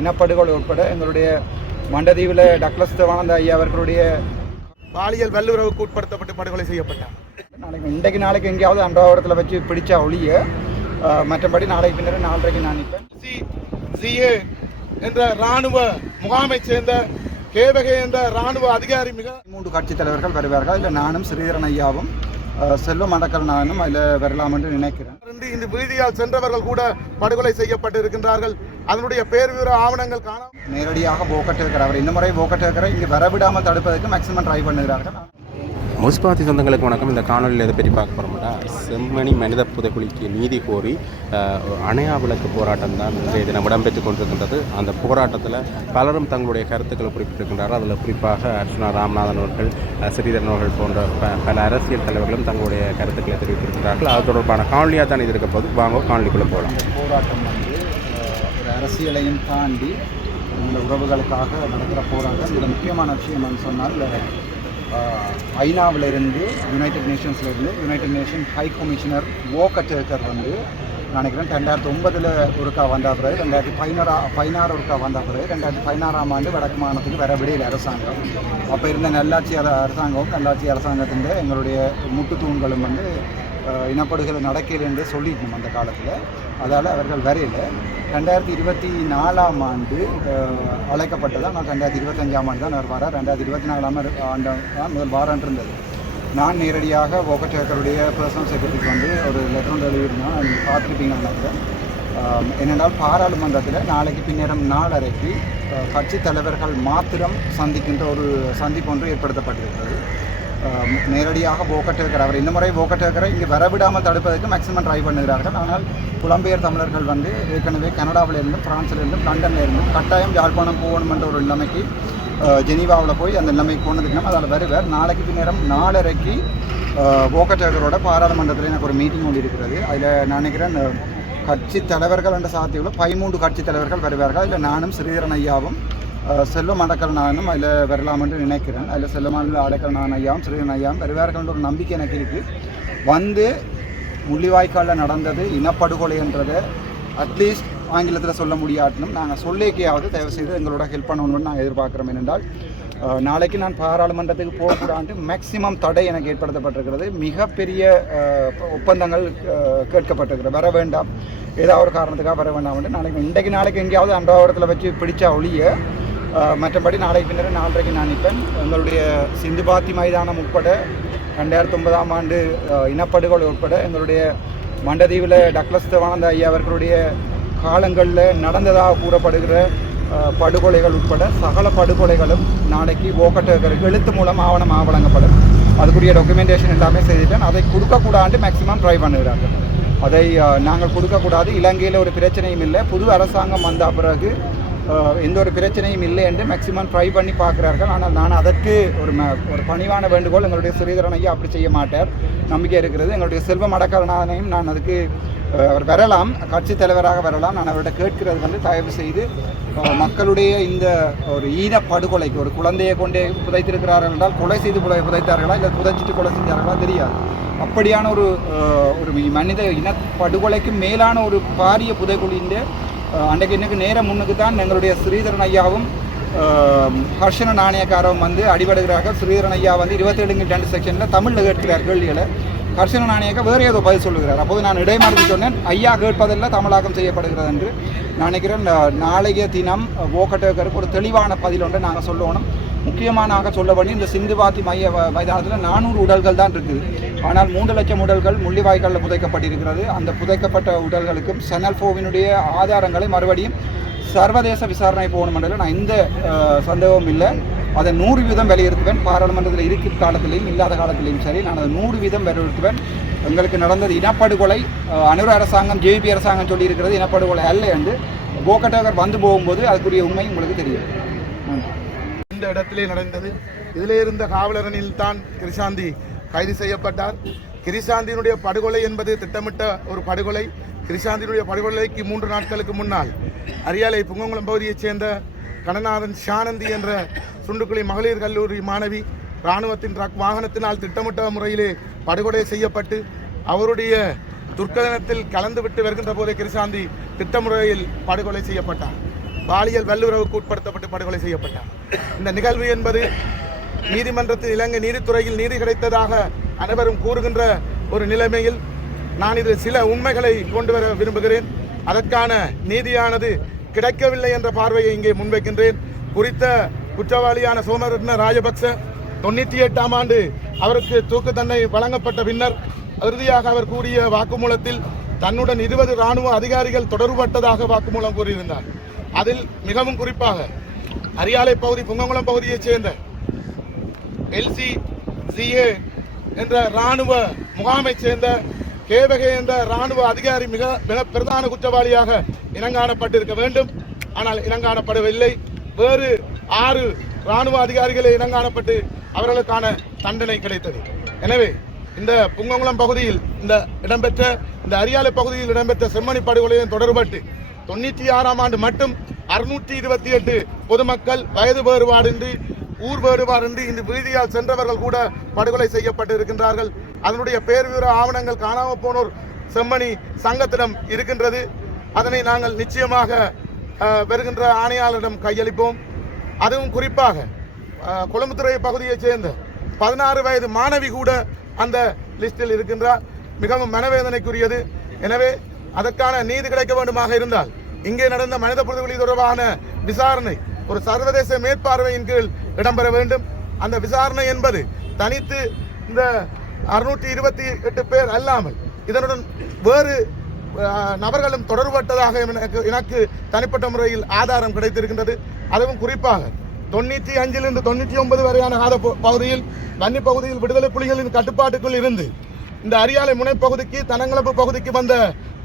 இனப்படுகொலை உட்பட எங்களுடைய மண்டதீவில் டக்ளஸ் தேவானந்த ஐயா அவர்களுடைய பாலியல் வல்லுறவுக்கு உட்படுத்தப்பட்டு படுகொலை செய்யப்பட்டார். நாளைக்கு எங்கேயாவது அன்றாவரத்தில் வச்சு பிடிச்சா ஒழிய மற்றபடி நாளைக்கு பின்னர் 4:30 நான் நிற்பேன். சிஏ என்ற இராணுவ முகாமைச் சேர்ந்த கேவகை என்ற இராணுவ அதிகாரி 3 கட்சித் தலைவர்கள் வருவார்கள். அதில் நானும் ஸ்ரீதரன் ஐயாவும் செல்வ மண்டக்கரனானும் அதில் வரலாம் என்று நினைக்கிறேன். இந்த வீதியால் சென்றவர்கள் கூட படுகொலை செய்யப்பட்டு இருக்கின்றார்கள். அதனுடைய பேர் விவர ஆவணங்கள் காண நேரடியாக போக்கட் இருக்கிற அவர் இந்த முறை போக்கட் இருக்கிற இங்கே வரவிடாமல் தடுப்பதற்கு மேக்சிமம் ட்ரை பண்ணுகிறார்கள். முஸ்பாத்தி சொந்தங்களுக்கு வணக்கம். இந்த காணொலியில் எதை பற்றி பார்க்க போகிறோம்னா, செம்மணி மனித புதைக்குழிக்கு நீதி கோரி அணையா விளக்கு போராட்டம் தான் இன்றைய தினம் இடம்பெற்றுக் கொண்டிருக்கின்றது. அந்த போராட்டத்தில் பலரும் தங்களுடைய கருத்துக்களை குறிப்பிட்டிருக்கின்றார்கள். அதில் குறிப்பாக அர்ச்சனா ராமநாதன் அவர்கள், ஸ்ரீதரன் அவர்கள் போன்ற பல அரசியல் தலைவர்களும் தங்களுடைய கருத்துக்களை தெரிவித்திருக்கிறார்கள். அது தொடர்பான காணொலியாக தான் இது இருக்க போது. வாங்க காணொலிக்குள்ளே போகலாம். போராட்டம் ஒரு அரசியலையும் தாண்டி இந்த உறவுகளுக்காக நடக்கிற போராட்டம். இதில் முக்கியமான விஷயம் சொன்னால், ஐநாவிலிருந்து யுனைடெட் நேஷன் ஹை கமிஷனர் வோக்கட்டேக்கர் நினைக்கிறேன் 2009 ஒருக்கா வந்த பிறகு 2016 ஒருக்கா வந்த பிறகு 2016ஆம் ஆண்டு வடக்கு மாநிலத்துக்கு வர விடையில் அரசாங்கம். அப்போ இருந்த நல்லாட்சி அரசாங்கத்தின் எங்களுடைய முட்டுத்தூண்களும் இனப்படுகொலை நடக்கல என்று சொல்லியிருக்கணும் அந்த காலத்தில். அதால் அவர்கள் வரையில் 2024ஆம் ஆண்டு அழைக்கப்பட்டதான். நான் 2025ஆம் ஆண்டு தான் அவர் வரார். 2024ஆம் ஆண்டு தான் முதல் வாரம் இருந்தது. நான் நேரடியாக வோக்கட்டேக்கருடைய பர்சனல் செக்ரட்டரிக்கு ஒரு லெட்டர் எழுதியிருந்தேன். நீங்கள் பார்த்துருப்பீங்கன்னு நினைக்கிறேன். என்னென்றால் பாராளுமன்றத்தில் நாளைக்கு பின்னேரம் 4:30 கட்சி தலைவர்கள் மாத்திரம் சந்திக்கின்ற ஒரு சந்திப்பு ஒன்று ஏற்படுத்தப்பட்டிருக்கிறது. நேரடியாக போக்கட்டேக்கர் அவர் இந்த முறை போக்கட்டேக்கரை இங்கே வரவிடாமல் தடுப்பதற்கு மேக்சிமம் ட்ரை பண்ணுகிறார்கள். ஆனால் புலம்பெயர் தமிழர்கள் ஏற்கனவே கனடாவிலிருந்தும் பிரான்சிலிருந்தும் லண்டனிலிருந்தும் கட்டாயம் யாழ்ப்பாணம் போகணும் என்ற ஒரு நிலைமைக்கு ஜெனீவாவில் போய் அந்த நிலைமைக்கு போனதுக்குன்னா அதில் வருவார். நாளைக்கு பின்னேரம் 4:30 போக்கட்டேக்கரோட பாராளுமன்றத்தில் எனக்கு ஒரு மீட்டிங் ஒன்று இருக்கிறது. அதில் நான் நினைக்கிறேன் கட்சி தலைவர்கள் என்ற சாத்தியில் 13 கட்சி தலைவர்கள் வருவார்கள். அதில் நானும் ஸ்ரீதரன் ஐயாவும் செல்வ மண்டக்கரனானும் அதில் வரலாம் என்று நினைக்கிறேன். அதில் செல்வமான அடக்கரனான் ஐயாவும் ஸ்ரீதரன் ஐயாவும் வருவார்கள் ஒரு நம்பிக்கை எனக்கு இருக்குது. முள்ளிவாய்க்காலில் நடந்தது இனப்படுகொலை என்றதை அட்லீஸ்ட் ஆங்கிலத்தில் சொல்ல முடியாட்டினும் நாங்கள் சொல்லிக்கையாவது தயவுசெய்து எங்களோட ஹெல்ப் பண்ணணும்னு நாங்கள் எதிர்பார்க்குறோம். ஏனென்றால் நாளைக்கு நான் பாராளுமன்றத்துக்கு போகக்கூடாது மேக்சிமம் தடை எனக்கு ஏற்படுத்தப்பட்டிருக்கிறது. மிகப்பெரிய ஒப்பந்தங்கள் கேட்கப்பட்டிருக்கிறது. வர வேண்டாம், ஏதாவது ஒரு காரணத்துக்காக வர வேண்டாம் என்று நாளைக்கு எங்கேயாவது அன்றாவரத்தில் வச்சு பிடிச்சா ஒழிய மற்றபடி நாளைக்கு பின்னர் 4:30 நான் நிற்பேன். எங்களுடைய சிந்துபாத்தி மைதானம் உட்பட 2009ஆம் ஆண்டு இனப்படுகொலை உட்பட எங்களுடைய மண்டதீவில் டக்ளஸ் தேவானந்த ஐயா அவர்களுடைய காலங்களில் நடந்ததாக கூறப்படுகிற படுகொலைகள் உட்பட சகல படுகொலைகளும் நாளைக்கு வோக்கட்டேக்கருக்கு எழுத்து மூலம் வழங்கப்படும். அதுக்குரிய டாக்குமெண்டேஷன் எல்லாமே செய்துட்டேன். அதை கொடுக்கக்கூடாது மேக்சிமம் ட்ரை பண்ணுகிறார்கள். அதை நாங்கள் கொடுக்கக்கூடாது. இலங்கையில் ஒரு பிரச்சனையும் இல்லை, புது அரசாங்கம் வந்த பிறகு எந்த ஒரு பிரச்சனையும் இல்லை என்று மேக்சிமம் ட்ரை பண்ணி பார்க்குறார்கள். ஆனால் நான் அதற்கு ஒரு பணிவான வேண்டுகோள், எங்களுடைய ஸ்ரீதரன் ஐயா அப்படி செய்ய மாட்டார், நம்பிக்கை இருக்கிறது. எங்களுடைய செல்வ மடக்கரனானையும் நான் அதுக்கு அவர் வரலாம், கட்சி தலைவராக வரலாம். நான் அவர்கிட்ட கேட்கிறது தயவு செய்து மக்களுடைய இந்த ஒரு ஈனப்படுகொலைக்கு ஒரு குழந்தையை கொண்டே புதைத்திருக்கிறார்கள் என்றால் கொலை செய்து புதைத்தார்களா இல்லை புதைச்சிட்டு கொலை செஞ்சார்களா தெரியாது. அப்படியான ஒரு மனித இனப்படுகொலைக்கு மேலான ஒரு பாரிய புதைக்குழியின் அன்றைக்கு இன்னைக்கு நேரம் முன்னுக்கு தான் எங்களுடைய ஸ்ரீதரன் ஐயாவும் ஹர்ஷன நாணயக்காரவும் அடிபடுகிறார்கள். ஸ்ரீதரன் ஐயா 27 செக்ஷனில் தமிழில் கேட்கிறார் கேள்விகளை. ஹர்ஷன நாணயக்க வேறு ஏதோ பதில் சொல்லுகிறார். அப்போது நான் இடைமாறி சொன்னேன், ஐயா கேட்பதெல்லாம் தமிழாக்கம் செய்யப்படுகிறது என்று. நான் நினைக்கிறேன் நாளைய தினம் வோக்கட்டேக்கருக்கு ஒரு தெளிவான பதில் ஒன்றை நாங்கள் சொல்லணும். முக்கியமாக நாங்கள் சொல்ல பண்ணி இந்த சிந்துபாத்தி மைதானத்தில் 400 உடல்கள் தான் இருக்குது. ஆனால் 3 லட்சம் உடல்கள் முள்ளிவாய்க்காலில் புதைக்கப்பட்டிருக்கிறது. அந்த புதைக்கப்பட்ட உடல்களுக்கும் சேனல் 4வினுடைய ஆதாரங்களை மறுபடியும் சர்வதேச விசாரணை போகணும் என்றதில் நான் எந்த சந்தேகமும் இல்லை. அதை 100% வலியுறுத்துவேன். பாராளுமன்றத்தில் இருக்கிற காலத்திலையும் இல்லாத காலத்திலையும் சரி, நான் அதை 100% வலியுறுத்துவேன். எங்களுக்கு நடந்தது இனப்படுகொலை. அனுர அரசாங்கம் ஜேபி அரசாங்கம் சொல்லியிருக்கிறது இனப்படுகொலை அல்ல என்று. வோக்கட்டேக்கர் போகும்போது அதுக்குரிய உண்மை உங்களுக்கு தெரியும். இந்த இடத்திலே நடந்தது. இதிலே இருந்த காவலரனில் தான் கிரிசாந்தி கைது செய்யப்பட்டார். கிரிசாந்தியினுடைய படுகொலை என்பது திட்டமிட்ட ஒரு படுகொலை. கிரிசாந்தியினுடைய படுகொலைக்கு 3 நாட்களுக்கு முன்னால் அரியாலை புங்கங்குளம் பகுதியைச் சேர்ந்த கணநாதன் ஷானந்தி என்ற சுண்டுக்குழி மகளிர் கல்லூரி மாணவி இராணுவத்தின் ட்ரக் வாகனத்தினால் திட்டமிட்ட முறையிலே படுகொலை செய்யப்பட்டு அவருடைய துர்க்கதனத்தில் கலந்துவிட்டு வருகின்ற போதே கிரிசாந்தி திட்டமுறையில் படுகொலை செய்யப்பட்டார். பாலியல் வல்லுறவுக்கு உட்படுத்தப்பட்டு படுகொலை செய்யப்பட்டார். இந்த நிகழ்வு என்பது நீதிமன்றத்தில் இலங்கை நீதித்துறையில் நீதி கிடைத்ததாக அனைவரும் கூறுகின்ற ஒரு நிலைமையில் நான் இதில் சில உண்மைகளை கொண்டு வர விரும்புகிறேன். அதற்கான நீதியானது கிடைக்கவில்லை என்ற பார்வையை இங்கே முன்வைக்கின்றேன். குறித்த குற்றவாளியான சோமரத்ன ராஜபக்ச 98ஆம் ஆண்டு அவருக்கு தூக்கு தண்டனை வழங்கப்பட்ட பின்னர் இறுதியாக அவர் கூறிய வாக்குமூலத்தில் தன்னுடன் 20 இராணுவ அதிகாரிகள் தொடர்பட்டதாக வாக்குமூலம் கூறியிருந்தார். அதில் மிகவும் குறிப்பாக அரியாலை பகுதி புங்கங்குளம் பகுதியைச் சேர்ந்த LCCA என்ற இராணுவ முகாமைச் சேர்ந்த கேவகே என்ற இராணுவ அதிகாரி மிக பிரதான குற்றவாளியாக இனங்காணப்பட்டிருக்க வேண்டும். ஆனால் இனங்காணப்படவில்லை. வேறு 6 இராணுவ அதிகாரிகளே இனங்காணப்பட்டு அவர்களுக்கான தண்டனை கிடைத்தது. எனவே இந்த புங்கங்குளம் பகுதியில் இந்த அரியாலை பகுதியில் இடம்பெற்ற செம்மணி படுகொலையின் தொடர்பட்டு 96ஆம் ஆண்டு மட்டும் 628 பொதுமக்கள் வயது வேறுபாடின்றி ஊர் வேறுபாடின்றி இந்த வீதியால் சென்றவர்கள் கூட படுகொலை செய்யப்பட்டு இருக்கின்றார்கள். அதனுடைய பேர் விவர ஆவணங்கள் காணாமல் போனோர் செம்மணி சங்கத்திடம் இருக்கின்றது. அதனை நாங்கள் நிச்சயமாக வருகின்ற ஆணையாளரிடம் கையளிப்போம். அதுவும் குறிப்பாக கொழும்புத்துறை பகுதியைச் சேர்ந்த 16 வயது மாணவி கூட அந்த லிஸ்டில் இருக்கின்றார். மிகவும் மனவேதனைக்குரியது. எனவே அதற்கான நீதி கிடைக்க வேண்டுமாக இருந்தால் இங்கே நடந்த மனித புதைகுழி தொடர்பான விசாரணை ஒரு சர்வதேச மேற்பார்வையின் கீழ் இடம்பெற வேண்டும். அந்த விசாரணை என்பது தனித்து இந்த 628 பேர் அல்லாமல் இதனுடன் வேறு நபர்களும் தொடர்பட்டதாக எனக்கு தனிப்பட்ட முறையில் ஆதாரம் கிடைத்திருக்கின்றது. அதுவும் குறிப்பாக 95லிருந்து 99 வரையான கால பகுதியில் வன்னி பகுதியில் விடுதலை புலிகளின் கட்டுப்பாட்டுக்குள் இருந்து இந்த அரியாலை முனைப்பகுதிக்கு தனங்களப்பு பகுதிக்கு வந்த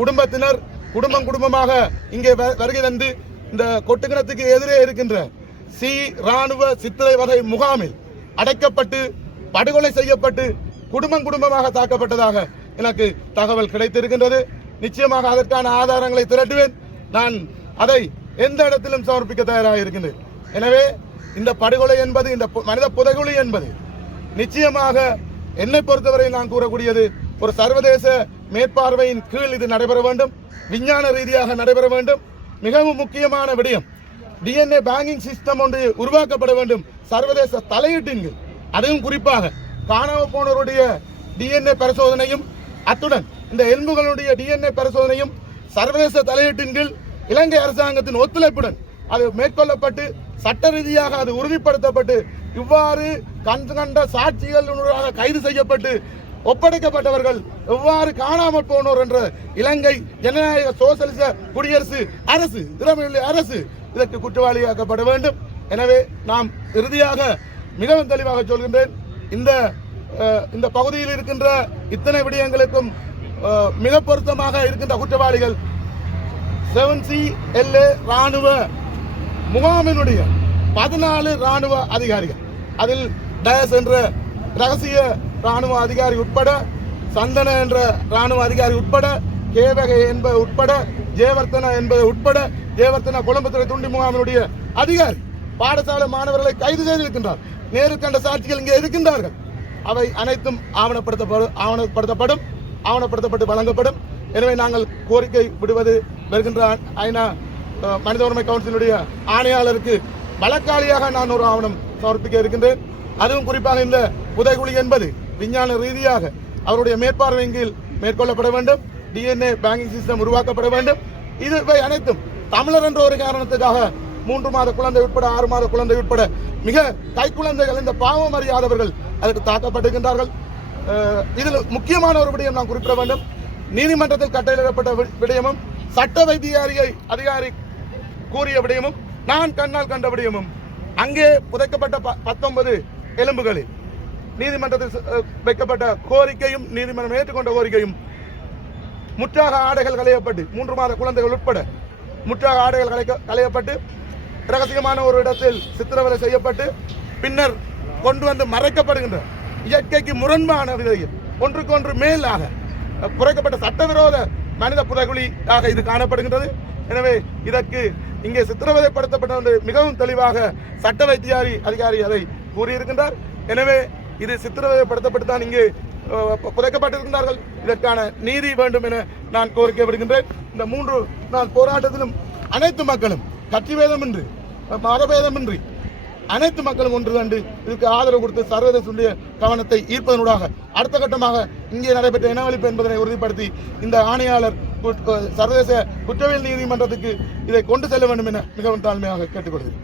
குடும்பத்தினர் குடும்பமாக இங்கே வருகை தந்து இந்த கொட்டுக்கிணத்துக்கு எதிரே இருக்கின்ற இராணுவ சித்திரை வகை முகாமில் அடைக்கப்பட்டு படுகொலை செய்யப்பட்டு குடும்பமாக தாக்கப்பட்டதாக எனக்கு தகவல் கிடைத்திருக்கின்றது. நிச்சயமாக அதற்கான ஆதாரங்களை திரட்டுவேன். நான் அதை எந்த இடத்திலும் சமர்ப்பிக்க தயாராக இருக்கின்றேன். எனவே இந்த படுகொலை என்பது இந்த மனித புதைகுழி என்பது நிச்சயமாக என்னை பொறுத்தவரை நான் கூறக்கூடியது ஒரு சர்வதேச மேற்பார்வையின் கீழ் இது நடைபெற வேண்டும். விஞ்ஞான ரீதியாக நடைபெற வேண்டும். மிகவும் முக்கியமான விடயம் DNA பேங்கிங் சிஸ்டம் ஒன்று உருவாக்கப்பட வேண்டும் சர்வதேச தலையீட்டின் கீழ். அதுவும் குறிப்பாக காணாமல் போனவருடைய DNA பரிசோதனையும் அத்துடன் இந்த எலும்புகளுடைய DNA பரிசோதனையும் சர்வதேச தலையீட்டின் கீழ் இலங்கை அரசாங்கத்தின் ஒத்துழைப்புடன் அது மேற்கொள்ளப்பட்டு சட்ட ரீதியாக அது உறுதிப்படுத்தப்பட்டு இவ்வாறு கண்ட சாட்சிகள் கைது செய்யப்பட்டு ஒப்படைக்கப்பட்டவர்கள் எவ்வாறு காணாமல் போனோர் என்ற இலங்கை ஜனநாயக சோசலிச குடியரசு அரசு திறமையுள்ள அரசு இதற்கு குற்றவாளியாக்கப்பட வேண்டும். எனவே நாம் இறுதியாக மிகவும் தெளிவாக சொல்கின்றேன். இந்த பகுதியில் இருக்கின்ற இத்தனை விடயங்களுக்கும் மிக பொருத்தமாக இருக்கின்ற குற்றவாளிகள் 7CLA இராணுவ முகாமினுடைய 14 இராணுவ அதிகாரிகள். அதில் டயஸ் என்ற ரகசிய இராணுவ அதிகாரி உட்பட சந்தன என்ற இராணுவ அதிகாரி உட்பட கேவகை என்பது உட்பட ஜெயவர்த்தன என்பது உட்பட ஜெயவர்த்தன கொழும்புத்துறை துண்டி முகாமினுடைய அதிகாரி பாடசாலை மாணவர்களை கைது செய்திருக்கின்றார். நேரில் கண்ட சாட்சிகள் இங்கே இருக்கின்றார்கள். அவை அனைத்தும் ஆவணப்படுத்தப்பட்டு வழங்கப்படும். எனவே நாங்கள் கோரிக்கை விடுவது வருகின்ற ஐநா மனித உரிமை கவுன்சிலுடைய ஆணையாளருக்கு வழக்காளியாக நான் ஒரு ஆவணம் சமர்ப்பிக்க இருக்கின்றேன். அதுவும் குறிப்பாக இந்த புதைகுழி என்பது விஞ்ஞான ரீதியாக அவருடைய மேற்பார்வையின் கீழ் மேற்கொள்ளப்பட வேண்டும். DNA பேங்கிங் சிஸ்டம் உருவாக்கப்பட வேண்டும். இவை அனைத்தும் தமிழர் என்ற ஒரு காரணத்துக்காக 3 மாத குழந்தை உட்பட 6 மாத குழந்தை உட்பட மிக கைக்குழந்தைகள் இந்த பாவம் அறியாதவர்கள் அதற்கு தாக்கப்பட்டிருக்கின்றார்கள். இதில் முக்கியமான ஒரு விடயம் நான் குறிப்பிட வேண்டும். நீதிமன்றத்தில் கட்டளையிடப்பட்ட விடயமும் சட்ட வைத்திய அதிகாரி கூறிய விடயமும் நான் கண்ணால் கண்ட விடயமும் அங்கே புதைக்கப்பட்ட 19 எலும்புகளில் நீதிமன்றத்தில் வைக்கப்பட்ட கோரிக்கையும் நீதிமன்றம் ஏற்றுக்கொண்ட கோரிக்கையும் முற்றாக ஆடைகள் களையப்பட்டு 3 மாத குழந்தைகள் உட்பட முற்றாக ஆடைகள் களையப்பட்டு ரகசியமான ஒரு இடத்தில் சித்திரவதை செய்யப்பட்டு பின்னர் கொண்டு வந்து மறைக்கப்படுகின்ற இயற்கைக்கு முரண்பான விதையில் ஒன்றுக்கொன்று மேலாக குறைக்கப்பட்ட சட்டவிரோத மனித புதைகுழியாக இது காணப்படுகின்றது. எனவே இதற்கு இங்கே சித்திரவதைப்படுத்தப்பட்ட மிகவும் தெளிவாக சட்ட வைத்திய அதிகாரி அதை கூறியிருக்கின்றார். எனவே இது சித்திரவதைப்படுத்தப்பட்டு தான் இங்கே புதைக்கப்பட்டிருக்கின்றார்கள். இதற்கான நீதி வேண்டும் என நான் கோரிக்கை விடுகின்றேன். இந்த 3 நாள் போராட்டத்திலும் அனைத்து மக்களும் கட்சிபேதமின்றி மதபேதமின்றி அனைத்து மக்களும் ஒன்று கண்டு இதுக்கு ஆதரவு கொடுத்து சர்வதேசனுடைய கவனத்தை ஈர்ப்பதனூடாக அடுத்த கட்டமாக இங்கே நடைபெற்ற இனவழிப்பு என்பதனை உறுதிப்படுத்தி இந்த ஆணையாளர் சர்வதேச குற்றவியல் நீதிமன்றத்துக்கு இதை கொண்டு செல்ல வேண்டும் என மிகவும் தாழ்மையாக கேட்டுக்கொள்கிறேன்.